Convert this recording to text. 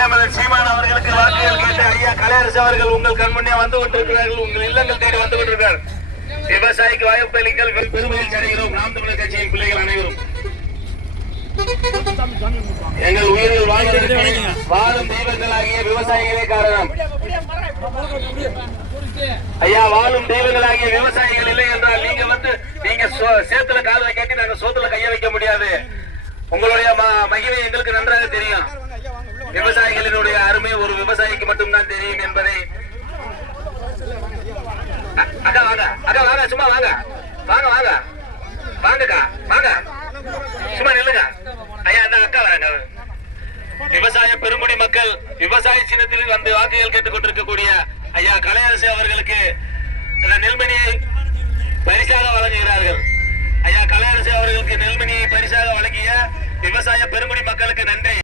நமது சீமான் அவர்களுக்கு வாக்குகள் கேட்டு ஐயா கலையரசு அவர்கள் உங்கள் கண்முன்னே வந்து கொண்டிருக்கிறார்கள். உங்கள் இல்லங்கள் தேடி வந்து கொண்டிருக்கிறார். விவசாயிக்கு வாய்ப்பளிங்கள். பெருமையில் அடைகிறோம். நாம் தமிழர் கட்சியின் பிள்ளைகள் அனைவரும் எங்கள் உயிர்கள் வாழ்வதற்கு வாழும் தெய்வங்களாகிய விவசாயிகளே காரணம். ஐயா, வாழும் தெய்வங்களாகிய விவசாயிகள் இல்லை என்றால் நீங்க சேத்துல கால் வைக்காட்டி நாங்க சோத்துல கைய வைக்க முடியாது. உங்களுடைய மகிமை எங்களுக்கு நன்றாக தெரியும். விவசாயிகளினுடைய அருமை ஒரு விவசாயிக்கு மட்டும்தான் தெரியும் என்பதை. அக்கா வாங்க, அக்கா வாங்க, சும்மா வாங்க, வாங்க வாங்க வாங்கக்கா, வாங்க சும்மா நில்லுங்க. ஐயா அந்த அக்கா வராங்க. விவசாய பெருங்குடி மக்கள் விவசாய சின்னத்தில் வந்து வாக்குகள் கேட்டுக் கொண்டிருக்கக்கூடிய ஐயா கலையரசு அவர்களுக்கு நெல்மணியை பரிசாக வழங்குகிறார்கள். ஐயா கலையரசு அவர்களுக்கு நெல்மணியை பரிசாக வழங்கிய விவசாய பெருங்குடி மக்களுக்கு நன்றி.